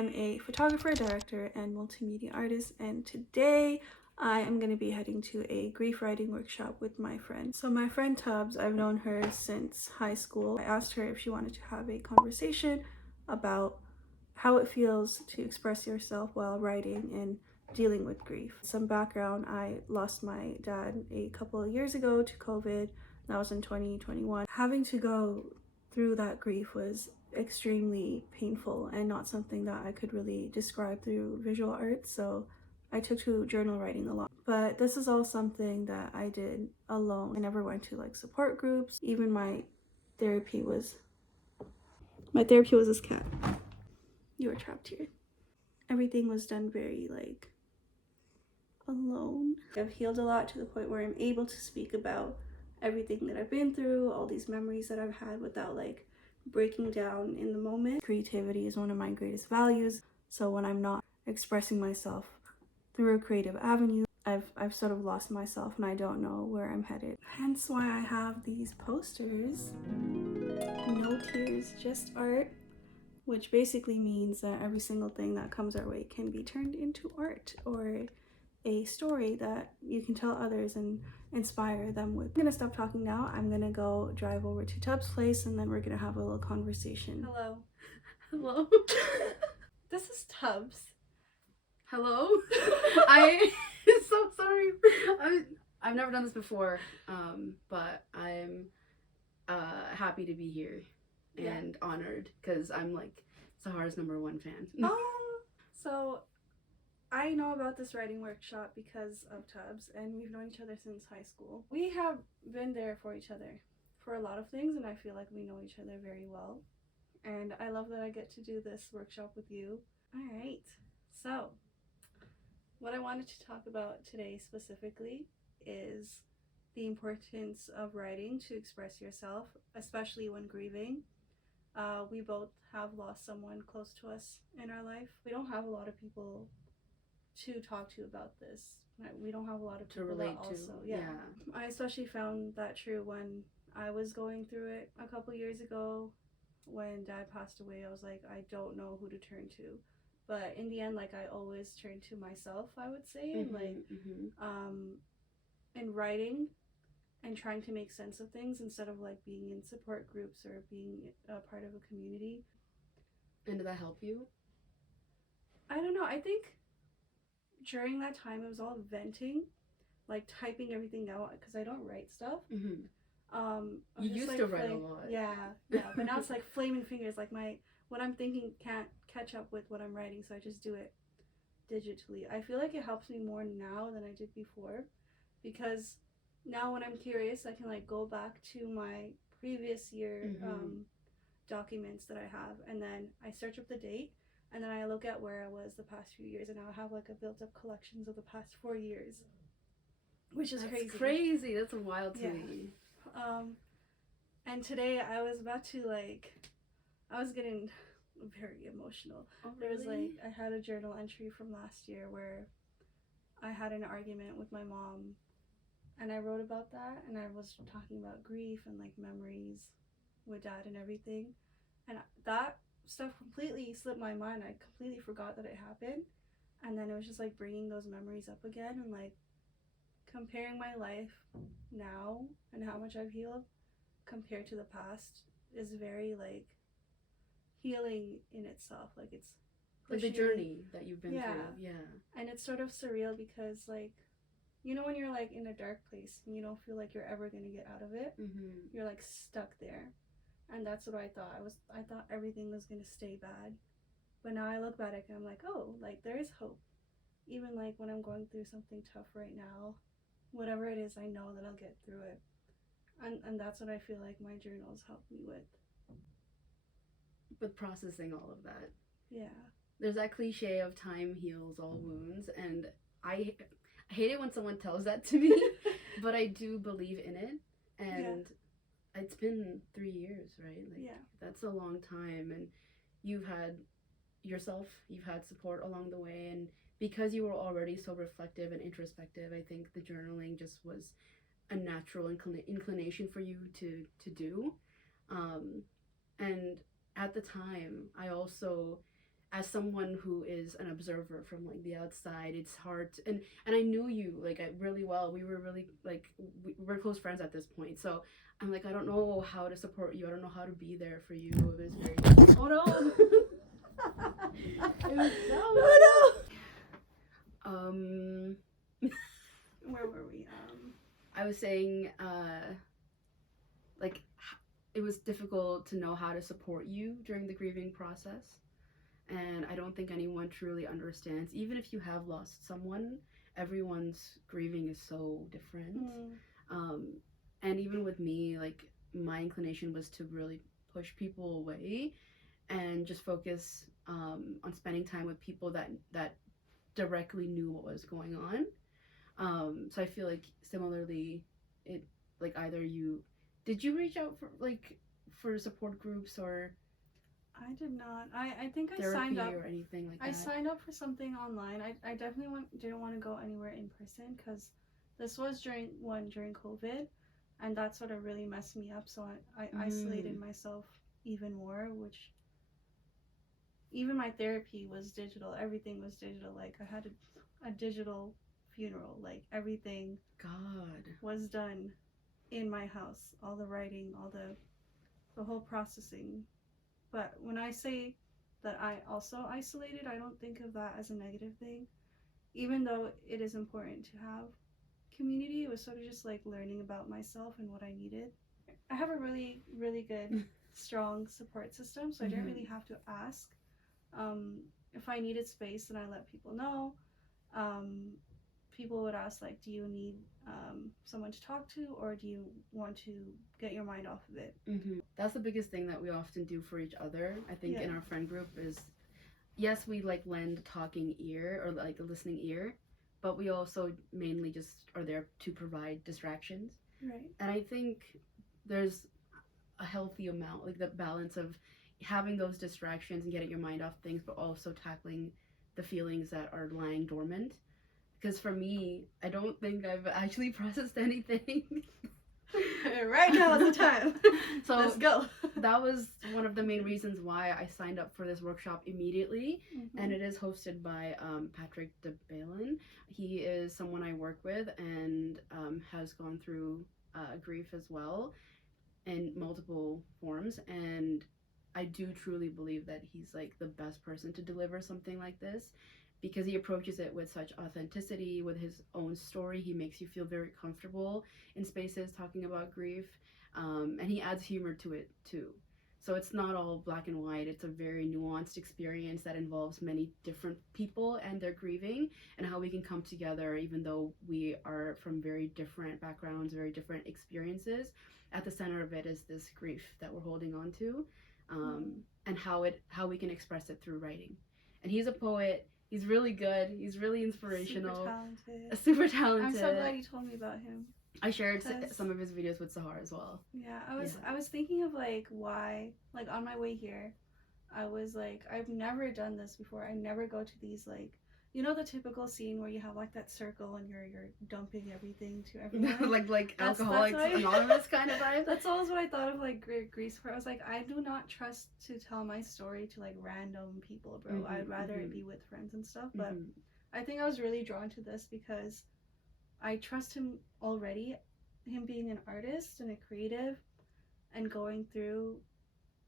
I'm a photographer, director, and multimedia artist, and today I am going to be heading to a grief writing workshop with my friend. So my friend Tubz, I've known her since high school. I asked her if she wanted to have a conversation about how it feels to express yourself while writing and dealing with grief. Some background: I lost my dad a couple of years ago to COVID. That was in 2021. Having to go through that grief was extremely painful and not something that I could really describe through visual art, so I took to journal writing a lot. But this is all something that I did alone. I never went to like support groups. Even my therapy was this cat. You were trapped here. Everything was done very like alone. I've healed a lot to the point where I'm able to speak about everything that I've been through, all these memories that I've had without like breaking down in the moment. Creativity is one of my greatest values, so when I'm not expressing myself through a creative avenue, I've sort of lost myself and I don't know where I'm headed. Hence why I have these posters. No tears, just art, which basically means that every single thing that comes our way can be turned into art or a story that you can tell others and inspire them with. I'm gonna stop talking now. I'm gonna go drive over to Tub's place and then we're gonna have a little conversation. Hello. Hello. This is Tub's. Hello. I'm so sorry. I've never done this before, but I'm happy to be here and honored because I'm like Zafar's #1 fan. So I know about this writing workshop because of Tubz, and we've known each other since high school. We have been there for each other for a lot of things, and I feel like we know each other very well. And I love that I get to do this workshop with you. All right, so what I wanted to talk about today specifically is the importance of writing to express yourself, especially when grieving. We both have lost someone close to us in our life. We don't have a lot of people to talk to about this. We don't have a lot of people to relate to. Also, yeah. I especially found that true when I was going through it a couple years ago. When Dad passed away, I was like, I don't know who to turn to. But in the end, like, I always turn to myself, I would say, and like in writing and trying to make sense of things instead of like being in support groups or being a part of a community. And did that help you? I don't know. I think during that time it was all venting, like typing everything out because I don't write stuff. You used to write a lot. Yeah, but now it's like flaming fingers. Like what I'm thinking can't catch up with what I'm writing, so I just do it digitally. I feel like it helps me more now than I did before, because now when I'm curious, I can like go back to my previous year documents that I have, and then I search up the date, and then I look at where I was the past few years, and now I have like a built up collections of the past 4 years, which is crazy. That's wild to me. And today I was about to I was getting very emotional. Oh, really? There was like, I had a journal entry from last year where I had an argument with my mom, and I wrote about that, and I was talking about grief and like memories with Dad and everything, and that stuff completely slipped my mind. I completely forgot that it happened, and then it was just like bringing those memories up again and like comparing my life now and how much I've healed compared to the past is very like healing in itself. Like, it's like the journey that you've been through. And it's sort of surreal because, like, you know when you're like in a dark place and you don't feel like you're ever gonna get out of it, you're like stuck there. And that's what I thought. I thought everything was gonna stay bad, but now I look back and I'm like, oh, like there is hope. Even like when I'm going through something tough right now, whatever it is, I know that I'll get through it. And that's what I feel like my journals help me with. With processing all of that. Yeah. There's that cliche of time heals all wounds, and I hate it when someone tells that to me, but I do believe in it. And it's been 3 years, right? Like, that's a long time, and you've had support along the way, and because you were already so reflective and introspective, I think the journaling just was a natural inclination for you to do. And at the time, I also as someone who is an observer from like the outside, it's hard to, and I knew you like really well. We were really like we're close friends at this point. So I'm like, I don't know how to support you. I don't know how to be there for you. It was very hold on. Oh no. Where were we? I was saying like it was difficult to know how to support you during the grieving process. And I don't think anyone truly understands. Even if you have lost someone, everyone's grieving is so different. And even with me, like my inclination was to really push people away and just focus on spending time with people that directly knew what was going on. So I feel like similarly, it like either did you reach out for support groups or I did not. I think I therapy signed up or anything like that? I signed up for something online. I definitely didn't want to go anywhere in person because this was during COVID, and that sort of really messed me up. So I isolated myself even more, which even my therapy was digital. Everything was digital. Like I had a digital funeral. Like everything was done in my house. All the writing, all the whole processing. But when I say that I also isolated, I don't think of that as a negative thing. Even though it is important to have community, it was sort of just like learning about myself and what I needed. I have a really, really good, strong support system, so I didn't really have to ask. If I needed space, then I let people know. People would ask, like, do you need someone to talk to, or do you want to get your mind off of it? That's the biggest thing that we often do for each other. I think in our friend group is, yes, we like lend a talking ear or like a listening ear, but we also mainly just are there to provide distractions. Right. And I think there's a healthy amount, like the balance of having those distractions and getting your mind off things, but also tackling the feelings that are lying dormant. Because for me, I don't think I've actually processed anything. Right now is the time. So let's go. That was one of the main reasons why I signed up for this workshop immediately. And it is hosted by Patrick De Belen. He is someone I work with and has gone through grief as well in multiple forms. And I do truly believe that he's like the best person to deliver something like this, because he approaches it with such authenticity, with his own story. He makes you feel very comfortable in spaces talking about grief, and he adds humor to it too. So it's not all black and white. It's a very nuanced experience that involves many different people and their grieving, and how we can come together even though we are from very different backgrounds, very different experiences. At the center of it is this grief that we're holding on to, and how we can express it through writing. And he's a poet. He's really good. He's really inspirational. Super talented. I'm so glad you told me about him. I shared some of his videos with Zafar as well. Yeah, I was thinking of like why, like on my way here, I was like, I've never done this before. I never go to these like, you know, the typical scene where you have like that circle and you're dumping everything to everyone. like Alcoholics Anonymous kind of vibe. That's always what I thought of like Greece. Where I was like, I do not trust to tell my story to like random people, bro. I'd rather it be with friends and stuff. But I think I was really drawn to this because I trust him already. Him being an artist and a creative and going through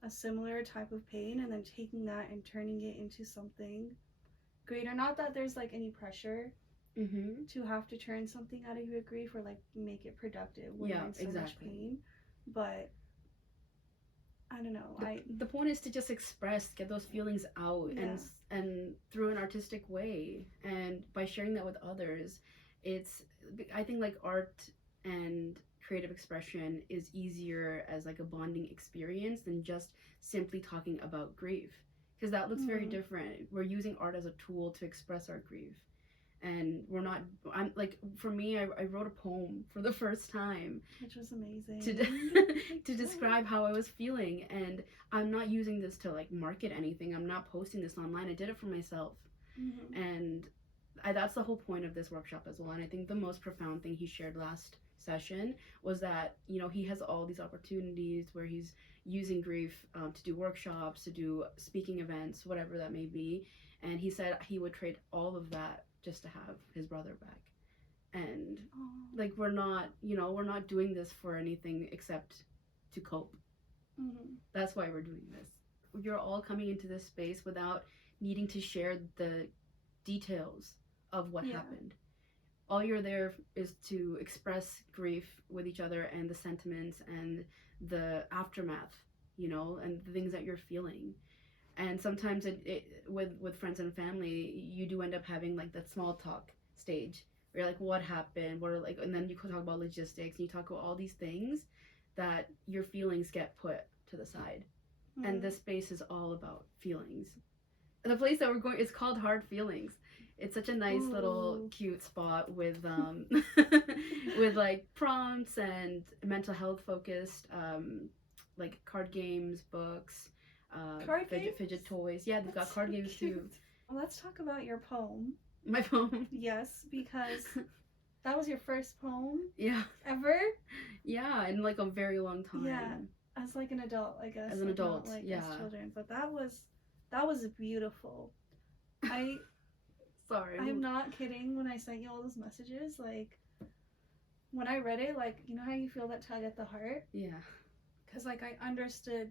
a similar type of pain and then taking that and turning it into something greater. Not that there's like any pressure to have to turn something out of your grief or like make it productive when you're in so much pain, but I don't know. The point is to just express, get those feelings out, and through an artistic way, and by sharing that with others, I think like art and creative expression is easier as like a bonding experience than just simply talking about grief. Because that looks very different. We're using art as a tool to express our grief. And I'm like, for me, I wrote a poem for the first time. Which was amazing. To describe how I was feeling. And I'm not using this to like market anything. I'm not posting this online. I did it for myself. And that's the whole point of this workshop as well. And I think the most profound thing he shared last session was that, you know, he has all these opportunities where he's using grief to do workshops, to do speaking events, whatever that may be. And he said he would trade all of that just to have his brother back. And like, we're not, you know, we're not doing this for anything except to cope. That's why we're doing this. You're all coming into this space without needing to share the details of what happened. All you're there is to express grief with each other and the sentiments and the aftermath, you know, and the things that you're feeling. And sometimes with friends and family, you do end up having like that small talk stage where you're like, what happened? What are like, and then you could talk about logistics and you talk about all these things that your feelings get put to the side. And this space is all about feelings. The place that we're going is called Hard Feelings. It's such a nice little cute spot with with like prompts and mental health focused like card games, books, fidget toys. Yeah, they've got card games too. Well, let's talk about your poem. My poem. Yes, because that was your first poem. Yeah. Ever? Yeah, in like a very long time. Yeah, as like an adult, I guess. As an adult, not, like, yeah. As children, but that was beautiful. Sorry. I'm not kidding when I sent you all those messages. Like, when I read it, like, you know how you feel that tug at the heart? Yeah. Because, like, I understood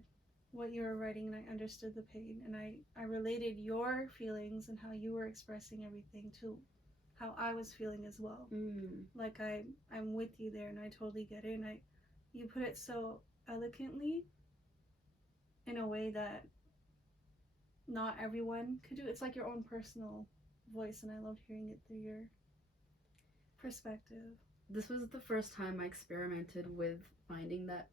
what you were writing and I understood the pain. And I related your feelings and how you were expressing everything to how I was feeling as well. Like, I'm with you there and I totally get it. And you put it so eloquently in a way that not everyone could do. It's like your own personal voice, and I loved hearing it through your perspective. This was the first time I experimented with finding that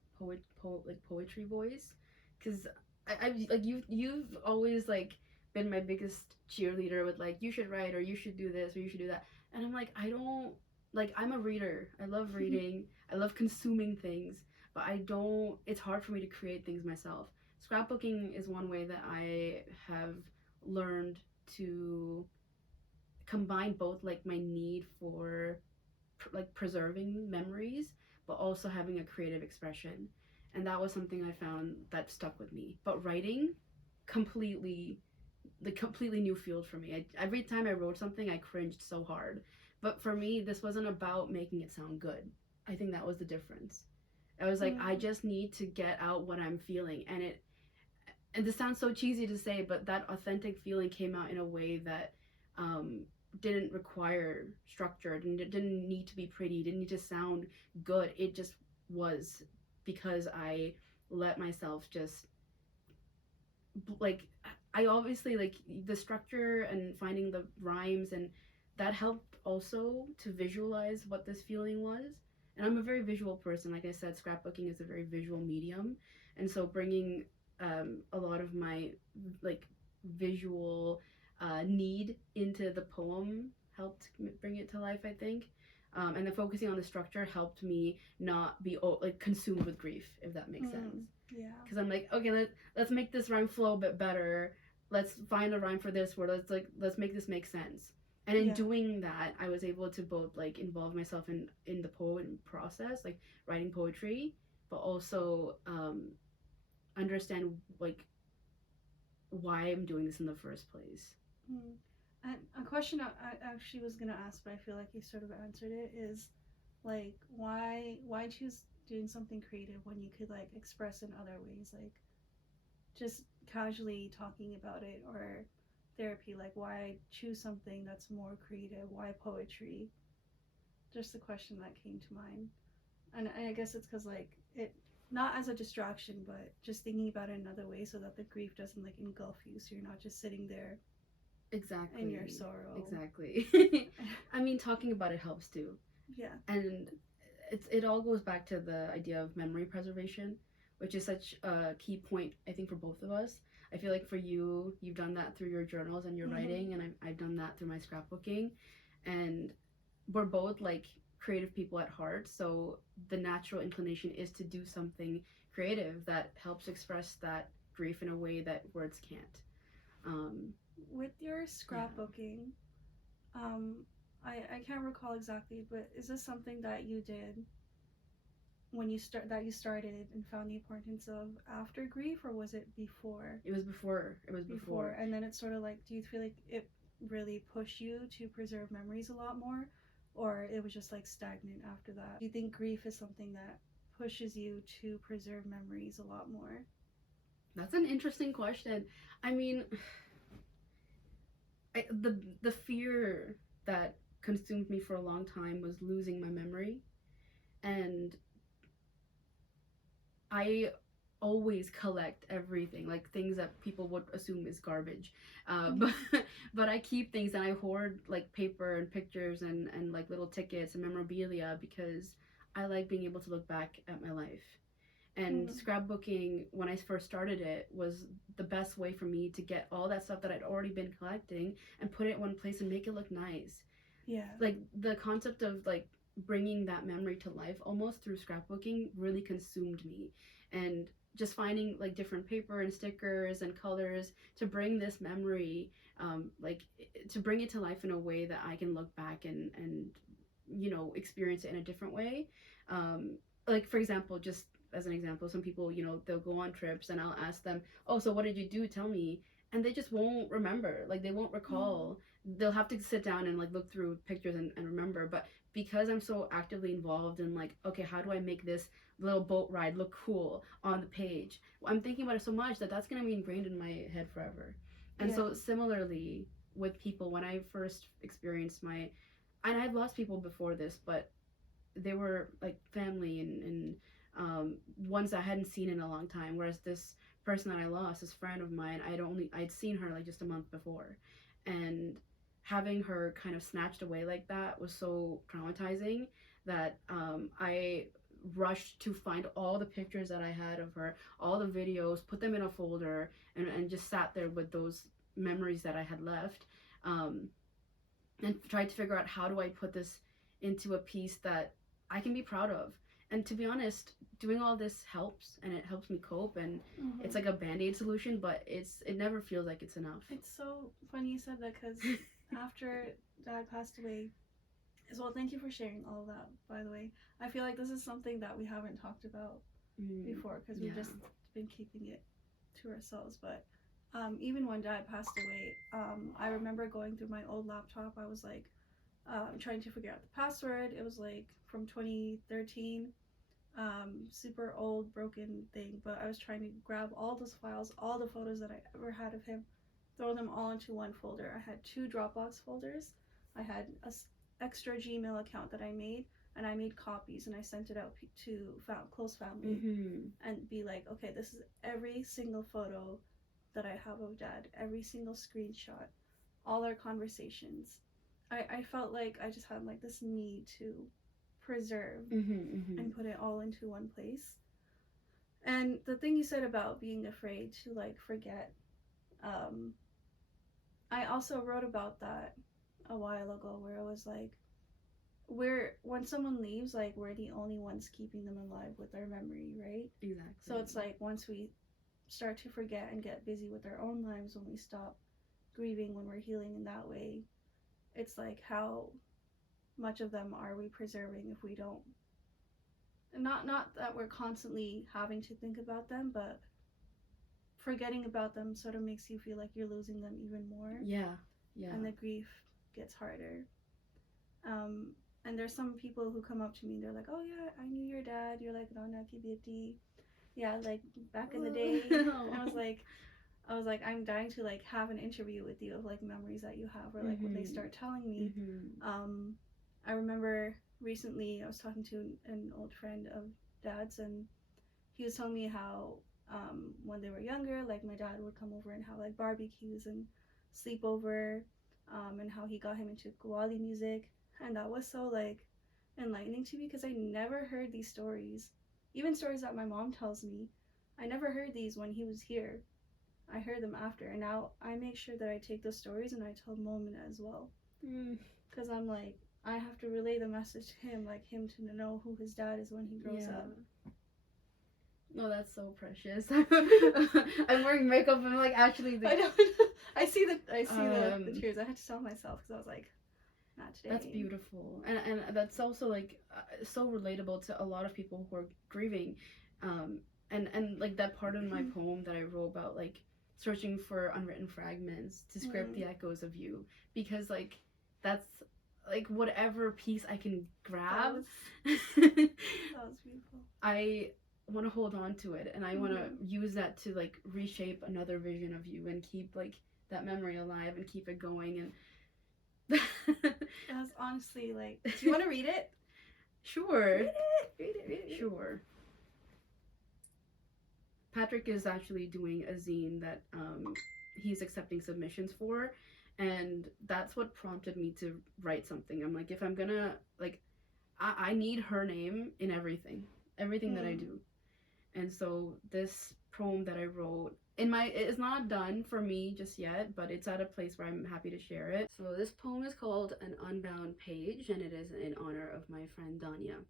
poetry voice, because I like you've always like been my biggest cheerleader with like, you should write, or you should do this, or you should do that, and I'm like, I don't like, I'm a reader. I love reading. I love consuming things, but it's hard for me to create things myself. Scrapbooking is one way that I have learned to combine both like my need for like preserving memories, but also having a creative expression. And that was something I found that stuck with me. But writing, completely new field for me. Every time I wrote something, I cringed so hard. But for me, this wasn't about making it sound good. I think that was the difference. I was like, I just need to get out what I'm feeling. And this sounds so cheesy to say, but that authentic feeling came out in a way that didn't require structure. It didn't need to be pretty. Didn't need to sound good. It just was, because I let myself just, like, I obviously, like, the structure and finding the rhymes, and that helped also to visualize what this feeling was. And I'm a very visual person. Like I said, scrapbooking is a very visual medium. And so bringing a lot of my, like, visual need into the poem helped bring it to life, I think. And then focusing on the structure helped me not be like consumed with grief, if that makes sense. Yeah. Because I'm like, okay, let's make this rhyme flow a bit better. Let's find a rhyme for this word. Let's make this make sense. And in doing that, I was able to both like involve myself in the poem process, like writing poetry, but also understand like why I'm doing this in the first place. And a question I actually was gonna ask, but I feel like you sort of answered it, is like, why choose doing something creative when you could like express in other ways, like just casually talking about it, or therapy? Like, why choose something that's more creative? Why poetry? Just the question that came to mind. And I guess it's because like it, not as a distraction, but just thinking about it another way, so that the grief doesn't like engulf you, so you're not just sitting there exactly in your sorrow. Exactly. I mean, talking about it helps too. Yeah. And it all goes back to the idea of memory preservation, which is such a key point, I think, for both of us. I feel like for you, you've done that through your journals and your writing, and I've done that through my scrapbooking. And we're both like creative people at heart, so the natural inclination is to do something creative that helps express that grief in a way that words can't. With your scrapbooking, I can't recall exactly, but is this something that you did when you started and found the importance of after grief, or was it before? It was before. It was before. And then it's sort of like, do you feel like it really pushed you to preserve memories a lot more, or it was just like stagnant after that? Do you think grief is something that pushes you to preserve memories a lot more? That's an interesting question. I mean, the fear that consumed me for a long time was losing my memory, and I always collect everything, like things that people would assume is garbage. But I keep things, and I hoard like paper and pictures and like little tickets and memorabilia because I like being able to look back at my life. And scrapbooking, when I first started it, was the best way for me to get all that stuff that I'd already been collecting and put it in one place and make it look nice. Yeah. Like the concept of like bringing that memory to life almost through scrapbooking really consumed me. And just finding like different paper and stickers and colors to bring this memory, like to bring it to life in a way that I can look back and you know, experience it in a different way. Like for example, just as an example, some people, you know, they'll go on trips and I'll ask them, oh, so what did you do, tell me, and they just won't remember, like they won't recall. They'll have to sit down and like look through pictures and remember. But because I'm so actively involved in like, okay, how do I make this little boat ride look cool on the page, I'm thinking about it so much that that's going to be ingrained in my head forever. And so similarly with people, when I first experienced my, and I've lost people before this, but they were like family and ones I hadn't seen in a long time. Whereas this person that I lost, this friend of mine, I'd seen her like just a month before, and having her kind of snatched away like that was so traumatizing that I rushed to find all the pictures that I had of her, all the videos, put them in a folder, and just sat there with those memories that I had left, and tried to figure out how do I put this into a piece that I can be proud of. And to be honest, doing all this helps, and it helps me cope, and it's like a band-aid solution, but it never feels like it's enough. It's so funny you said that, because after Dad passed away, as well, thank you for sharing all of that, by the way. I feel like this is something that we haven't talked about before, because we've just been keeping it to ourselves. But even when Dad passed away, I remember going through my old laptop. I was like trying to figure out the password. It was like from 2013, super old, broken thing. But I was trying to grab all those files, all the photos that I ever had of him, throw them all into one folder. I had 2 Dropbox folders. I had a extra Gmail account that I made, and I made copies and I sent it out to close family, and be like, okay, this is every single photo that I have of Dad, every single screenshot, all our conversations. I felt like I just had like this need to preserve and put it all into one place. And the thing you said about being afraid to like forget, I also wrote about that a while ago, where it was like, when someone leaves, like, we're the only ones keeping them alive with our memory, right? Exactly. So it's like, once we start to forget and get busy with our own lives, when we stop grieving, when we're healing in that way, it's like, how much of them are we preserving if we don't? Not that we're constantly having to think about them, but forgetting about them sort of makes you feel like you're losing them even more. Yeah. And the grief gets harder. And there's some people who come up to me and they're like, oh yeah, I knew your dad. You're like, Rana ki. Yeah, like back in the day. And I was like, I'm dying to like have an interview with you of like memories that you have, or like what they start telling me. I remember recently I was talking to an old friend of Dad's, and he was telling me how when they were younger, like my dad would come over and have like barbecues and sleep over, and how he got him into Qawwali music. And that was so like enlightening to me, because I never heard these stories, even stories that my mom tells me. I never heard these when he was here. I heard them after, and now I make sure that I take those stories and I tell Momina as well, because I'm like, I have to relay the message to him, like him to know who his dad is when he grows up. No, that's so precious. I'm wearing makeup and I'm like, actually I see the tears. I had to stop myself, because I was like, not today. That's beautiful, and that's also like so relatable to a lot of people who are grieving, and like that part in my poem that I wrote about like searching for unwritten fragments to script the echoes of you, because like that's like whatever piece I can grab. That was beautiful. I want to hold on to it, and I want to use that to like reshape another vision of you and keep like that memory alive and keep it going. And that's honestly like, do you want to read it? Sure. Read it. Sure. Patrick is actually doing a zine that he's accepting submissions for, and that's what prompted me to write something. I'm like, if I'm gonna like, I need her name in everything that I do. And so this poem that I wrote it's not done for me just yet, but it's at a place where I'm happy to share it. So this poem is called An Unbound Page, and it is in honor of my friend Dania.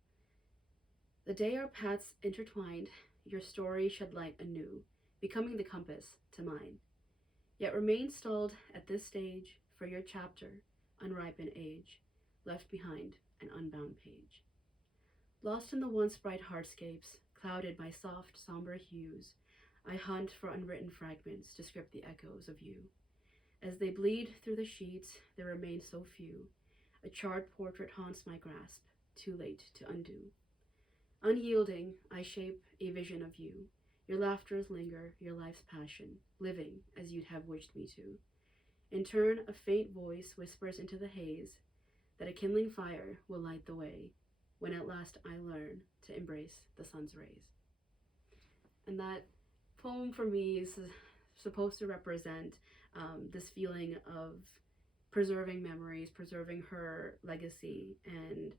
The day our paths intertwined, your story shed light anew, becoming the compass to mine. Yet remain stalled at this stage for your chapter, unripe in age, left behind an unbound page. Lost in the once bright hardscapes, clouded by soft, somber hues, I hunt for unwritten fragments to script the echoes of you. As they bleed through the sheets, there remain so few. A charred portrait haunts my grasp, too late to undo. Unyielding, I shape a vision of you. Your laughters linger, your life's passion, living as you'd have wished me to. In turn, a faint voice whispers into the haze that a kindling fire will light the way when at last I learn to embrace the sun's rays. And that poem for me is supposed to represent this feeling of preserving memories, preserving her legacy, and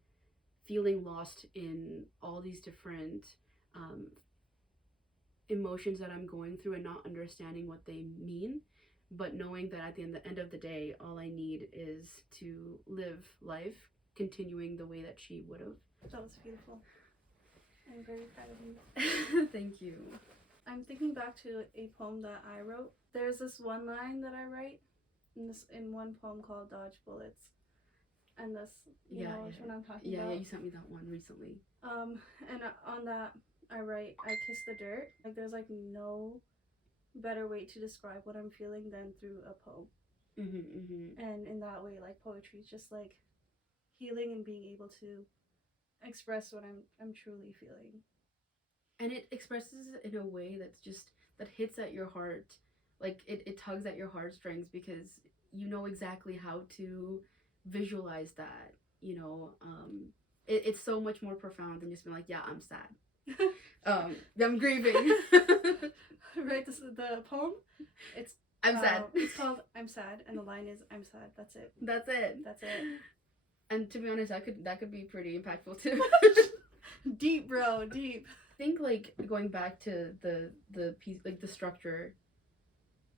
feeling lost in all these different emotions that I'm going through and not understanding what they mean, but knowing that at the end of the day, all I need is to live life continuing the way that she would have. That was beautiful. I'm very proud of you. Thank you. I'm thinking back to a poem that I wrote. There's this one line that I write in one poem called Dodge Bullets. And this, you know which one I'm talking about? Yeah, you sent me that one recently. And on that, I write, I kiss the dirt. Like, there's, like, no better way to describe what I'm feeling than through a poem. And in that way, like, poetry is just, like, healing and being able to express what I'm truly feeling. And it expresses it in a way that hits at your heart. Like, it tugs at your heartstrings because you know exactly how to visualize that, you know. It's so much more profound than just being like, yeah, I'm sad. I'm grieving. Right, this is the poem. I'm sad. It's called I'm Sad, and the line is I'm sad. That's it. That's it. And to be honest, that could be pretty impactful too. Deep, bro, deep. I think like going back to the piece, like the structure,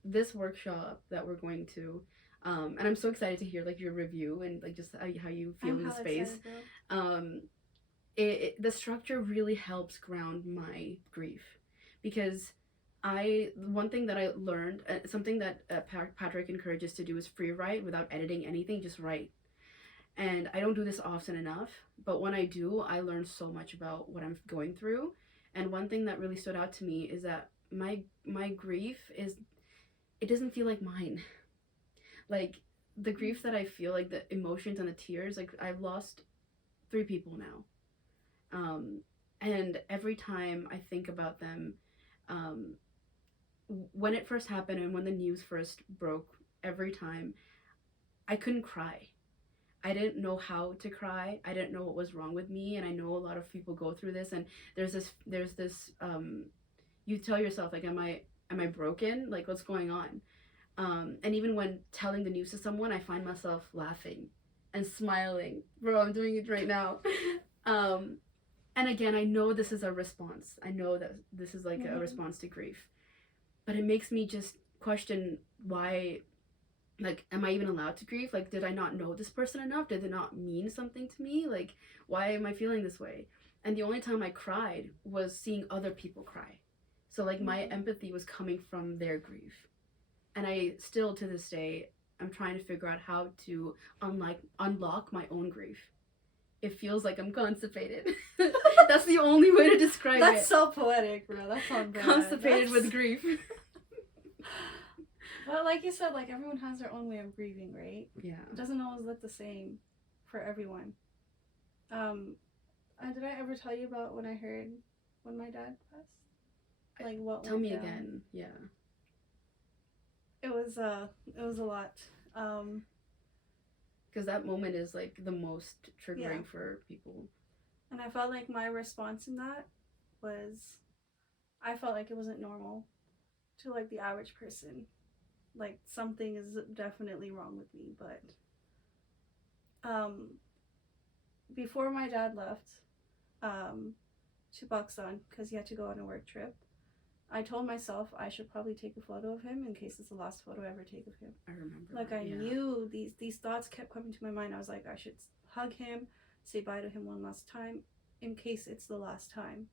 this workshop that we're going to, and I'm so excited to hear like your review and like just how you feel in the space. The structure really helps ground my grief, because one thing that I learned, something that Patrick encourages to do is free write without editing anything, just write. And I don't do this often enough, but when I do, I learn so much about what I'm going through. And one thing that really stood out to me is that my grief it doesn't feel like mine. Like the grief that I feel, like the emotions and the tears, like I've lost 3 people now. And every time I think about them, when it first happened and when the news first broke, every time I couldn't cry. I didn't know how to cry. I didn't know what was wrong with me, and I know a lot of people go through this, and there's this you tell yourself like, am I broken? Like, what's going on? And even when telling the news to someone, I find myself laughing and smiling. Bro, I'm doing it right now. And again, I know this is a response. I know that this is like a response to grief, but it makes me just question why. Like, am I even allowed to grieve? Like, did I not know this person enough? Did it not mean something to me? Like, why am I feeling this way? And the only time I cried was seeing other people cry. So, like, my empathy was coming from their grief. And I still, to this day, I'm trying to figure out how to unlock my own grief. It feels like I'm constipated. That's the only way to describe it. That's so poetic, bro. That's on bad. Constipated with grief. But like you said, like everyone has their own way of grieving, right? Yeah. It doesn't always look the same for everyone. Did I ever tell you about when I heard when my dad passed? Like what? Tell me down? again. Yeah. It was a lot. Because that moment is like the most triggering Yeah. for people. And I felt like my response in that was, I felt like it wasn't normal to like the average person. Like something is definitely wrong with me, but before my dad left to Pakistan because he had to go on a work trip, I told myself I should probably take a photo of him in case it's the last photo I ever take of him. I remember. Like I knew these thoughts kept coming to my mind. I was like, I should hug him, say bye to him one last time in case it's the last time.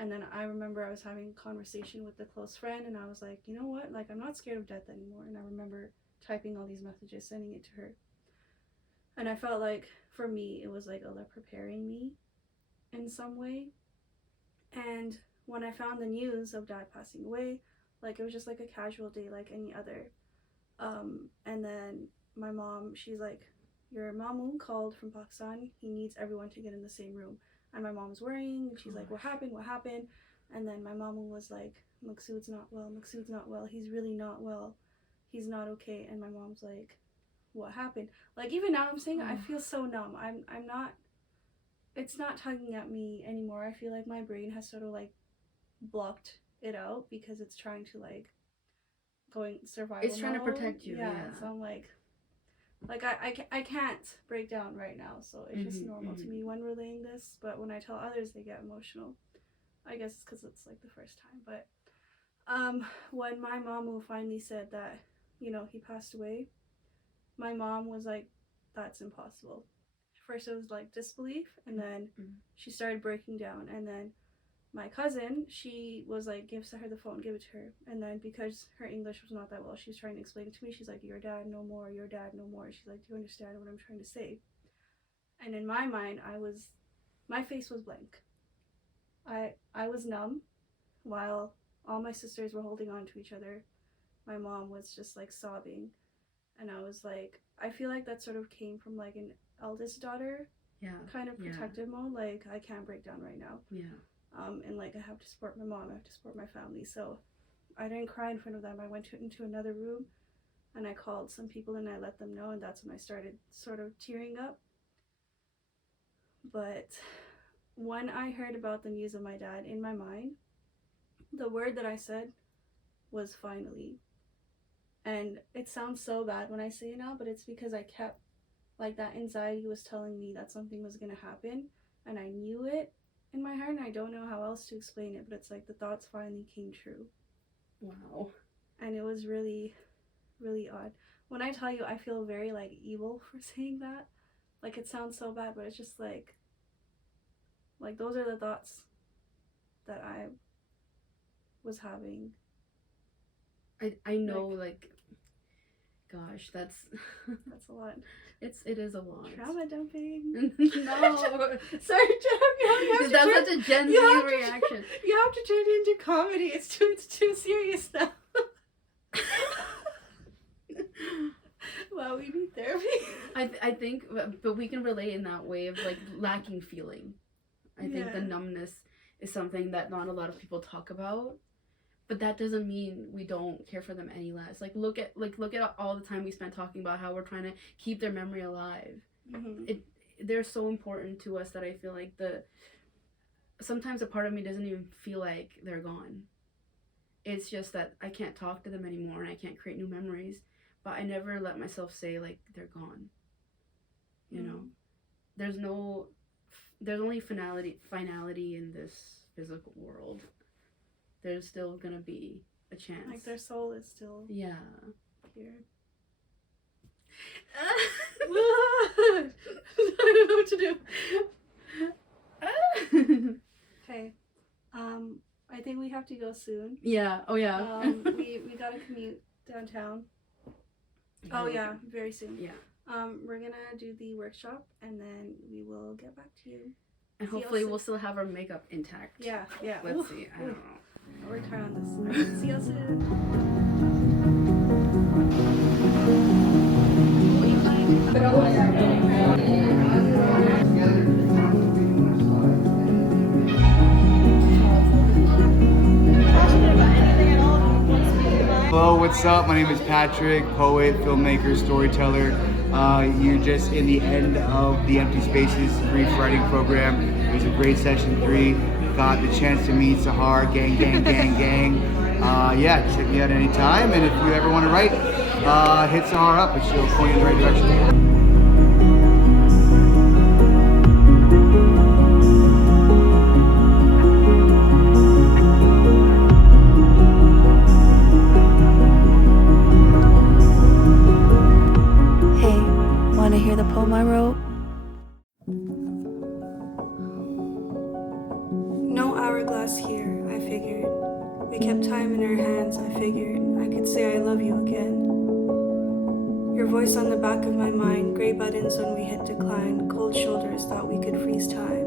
And then I remember I was having a conversation with a close friend and I was like, you know what? Like I'm not scared of death anymore. And I remember typing all these messages, sending it to her. And I felt like for me, it was like Allah preparing me in some way. And when I found the news of Dad passing away, like it was just like a casual day like any other. And then my mom, she's like, your mamu called from Pakistan. He needs everyone to get in the same room. And my mom's worrying. And she's like, what happened? What happened? And then my mamu was like, Maqsood's not well. Maqsood's not well. He's really not well. He's not okay. And my mom's like, what happened? Like even now I'm saying I feel so numb. I'm not, it's not tugging at me anymore. I feel like my brain has sort of like blocked it out because it's trying to like going survival It's trying to protect you. Yeah. So I'm like I can't break down right now, so it's just normal to me when relaying this, but when I tell others they get emotional. I guess it's because it's like the first time. But when my mom finally said that, you know, he passed away, my mom was like, that's impossible. First it was like disbelief, and then she started breaking down, and then my cousin, she was like, give her the phone, give it to her. And then because her English was not that well, she was trying to explain it to me. She's like, your dad no more, your dad no more. She's like, do you understand what I'm trying to say? And in my mind, my face was blank. I was numb while all my sisters were holding on to each other. My mom was just like sobbing. And I was like, I feel like that sort of came from like an eldest daughter kind of protective mode. Like, I can't break down right now. Yeah. And like I have to support my mom, I have to support my family. So I didn't cry in front of them. I went into another room and I called some people and I let them know, and that's when I started sort of tearing up. But when I heard about the news of my dad, in my mind, the word that I said was finally. And it sounds so bad when I say it now, but it's because I kept, like, that anxiety was telling me that something was going to happen, and I knew it in my heart, and I don't know how else to explain it, but it's like the thoughts finally came true. Wow. And it was really, really odd. When I tell you, I feel very like evil for saying that. Like, it sounds so bad, but it's just like those are the thoughts that I was having. I know, like gosh, that's a lot. It is a lot. Trauma dumping. No. Sorry, Jen. That's such a Gen Z reaction. You have to turn it into comedy. It's too serious now. Wow, we need therapy. I think, but we can relate in that way of like lacking feeling. I think the numbness is something that not a lot of people talk about. But that doesn't mean we don't care for them any less. Like look at all the time we spent talking about how we're trying to keep their memory alive. They're so important to us that I feel like sometimes a part of me doesn't even feel like they're gone. It's just that I can't talk to them anymore and I can't create new memories. But I never let myself say like they're gone. You know, there's only finality in this physical world. There's still gonna be a chance. Like their soul is still here. I don't know what to do. Okay. I think we have to go soon. Yeah. Oh yeah. We gotta commute downtown. Oh yeah, very soon. Yeah. We're gonna do the workshop and then we will get back to you. And hopefully we'll still have our makeup intact. Yeah. Let's see. I don't know. I'll work hard on this. Alright, see you soon. Hello, what's up? My name is Patrick, poet, filmmaker, storyteller. You're just in the end of the Empty Spaces brief writing program. It was a great session 3. Got the chance to meet Zafar, gang. Yeah, check me out anytime. And if you ever want to write, hit Zafar up and she'll point you in the right direction. Hear the poem I wrote? No hourglass here, I figured. We kept time in our hands, I figured. I could say I love you again. Your voice on the back of my mind, gray buttons when we hit decline, cold shoulders thought we could freeze time.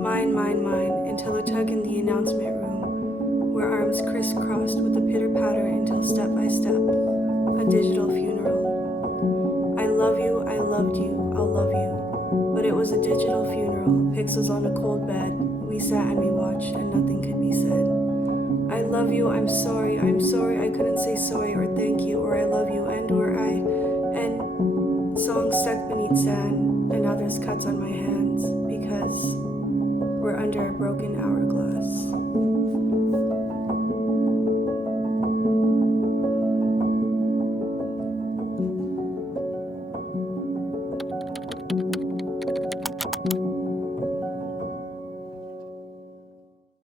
Mine, until a tug in the announcement room, where arms crisscrossed with a pitter-patter until step by step, a digital funeral. I love you, I loved you, I'll love you. But it was a digital funeral, pixels on a cold bed. We sat and we watched and nothing could be said. I love you, I'm sorry I couldn't say sorry or thank you or I love you and songs stuck beneath sand and now there's cuts on my hands because we're under a broken hourglass.